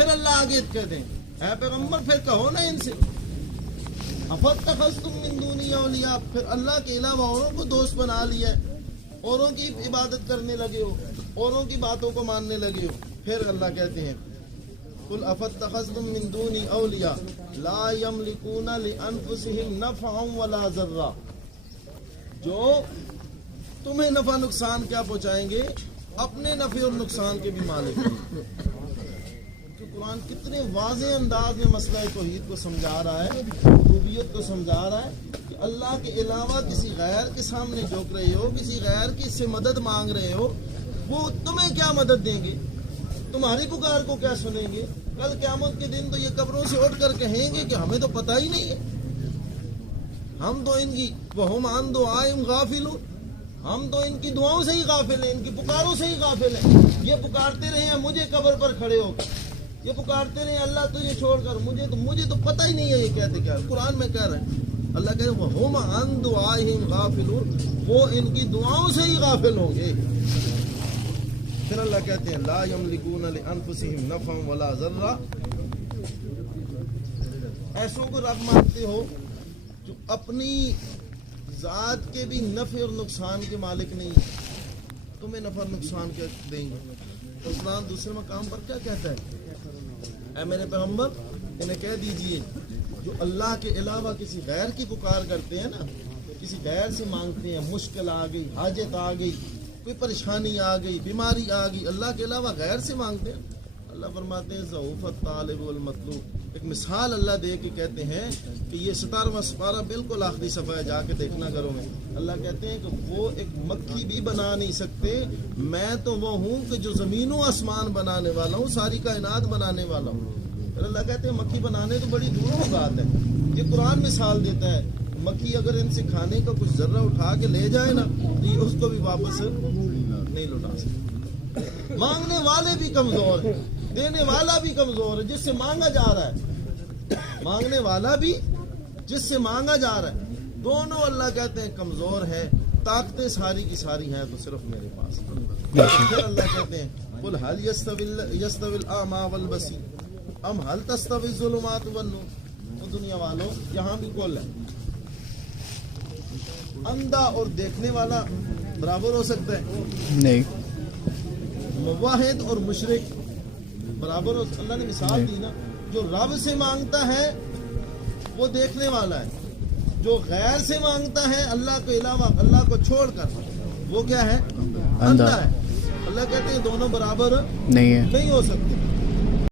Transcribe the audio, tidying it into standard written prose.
پھر اللہ آگے کہتے ہیں اے پیغمبر پھر کہو نا ان سے افتخذتم من دونی اولیاء، پھر اللہ کے علاوہ اوروں کو دوست بنا لیا ہے، اوروں کی عبادت کرنے لگے ہو، اوروں کی باتوں کو ماننے لگے ہو. پھر اللہ کہتے ہیں قل افتخذتم من دونی اولیاء لا یملکون لانفسهم نفعا ولا ضرا، جو تمہیں نفع نقصان کیا پہنچائیں گے، اپنے نفع اور نقصان کے بھی مالک ہیں. تو قرآن کتنے واضح انداز میں مسئلہ توحید کو سمجھا رہا ہے، ربوبیت کو سمجھا رہا ہے کہ اللہ کے علاوہ کسی غیر کے سامنے جھک رہے ہو، کسی غیر کی سے مدد مانگ رہے ہو، وہ تمہیں کیا مدد دیں گے، تمہاری پکار کو کیا سنیں گے. کل قیامت کے دن تو یہ قبروں سے اٹھ کر کہیں گے کہ ہمیں تو پتہ ہی نہیں ہے، ہم تو ان کی وَهُمْ عَنْ دُعَائِهِمْ غَافِلُونَ، ہم تو ان کی دعاؤں سے ہی غافل ہیں، ان کی پکاروں سے ہی غافل ہیں. یہ پکارتے رہے ہیں مجھے قبر پر کھڑے ہو کر، یہ پکارتے رہے ہیں اللہ تجھے چھوڑ کر، مجھے تو پتہ ہی نہیں ہے یہ کہتے کیا. قرآن میں کہہ رہے ہیں، اللہ کہہ رہے ہیں وَهُمْ عَنْ دُعَائِهِمْ غَافِلُونَ، وہ ان کی دعاؤں سے ہی غافل ہوں گے. پھر اللہ کہتے ہیں لا یملکون لانفسهم نفعا ولا ضرا، ایسوں کو رب مانتے ہو جو اپنی ذات کے بھی نفع اور نقصان کے مالک نہیں، تمہیں نفع اور نقصان کیا دیں گے. اور قرآن دوسرے مقام پر کیا کہتا ہے، اے میرے پیغمبر انہیں کہہ دیجئے جو اللہ کے علاوہ کسی غیر کی پکار کرتے ہیں نا، کسی غیر سے مانگتے ہیں، مشکل آ گئی، حاجت آ گئی، کوئی پریشانی آ گئی، بیماری آ گئی، اللہ کے علاوہ غیر سے مانگتے ہیں. اللہ فرماتے ہیں ضعف الطالب والمطلوب. ایک مثال اللہ دے کے کہتے ہیں کہ یہ 17واں سپارہ بالکل آخری صفحہ ہے، جا کے دیکھنا کرو میں. اللہ کہتے ہیں کہ وہ ایک مکھی بھی بنا نہیں سکتے، میں تو وہ ہوں کہ جو زمین و آسمان بنانے والا ہوں، ساری کائنات بنانے والا ہوں. پھر اللہ کہتے ہیں مکھی بنانے تو بڑی دور کی بات ہے. یہ قرآن مثال دیتا ہے مکھی اگر ان سے کھانے کا کچھ ذرہ اٹھا کے لے جائے نا تو یہ اس کو بھی واپس نہیں لوٹا سکتے. مانگنے والے بھی کمزور ہیں، دینے والا بھی کمزور ہے، جس سے مانگا جا رہا ہے، مانگنے والا بھی جس سے مانگا جا رہا ہے، دونوں اللہ کہتے ہیں کمزور ہیں. طاقتیں ساری کی ساری ہیں تو صرف میرے پاس. پھر اللہ کہتے ہیں قل هل يستوي الاعمى والبصير ام هل تستوي الظلمات والنور. تو دنیا والوں یہاں بھی کل ہے، اندھا اور دیکھنے والا برابر ہو سکتا ہے نہیں، موحد اور مشرک برابر ہو. اللہ نے مثال دی نا، جو رب سے مانگتا ہے وہ دیکھنے والا ہے، جو غیر سے مانگتا ہے اللہ کے علاوہ، اللہ کو چھوڑ کر، وہ کیا ہے، اندھا ہے. اللہ کہتے ہیں دونوں برابر نہیں ہے. نہیں ہو سکتے.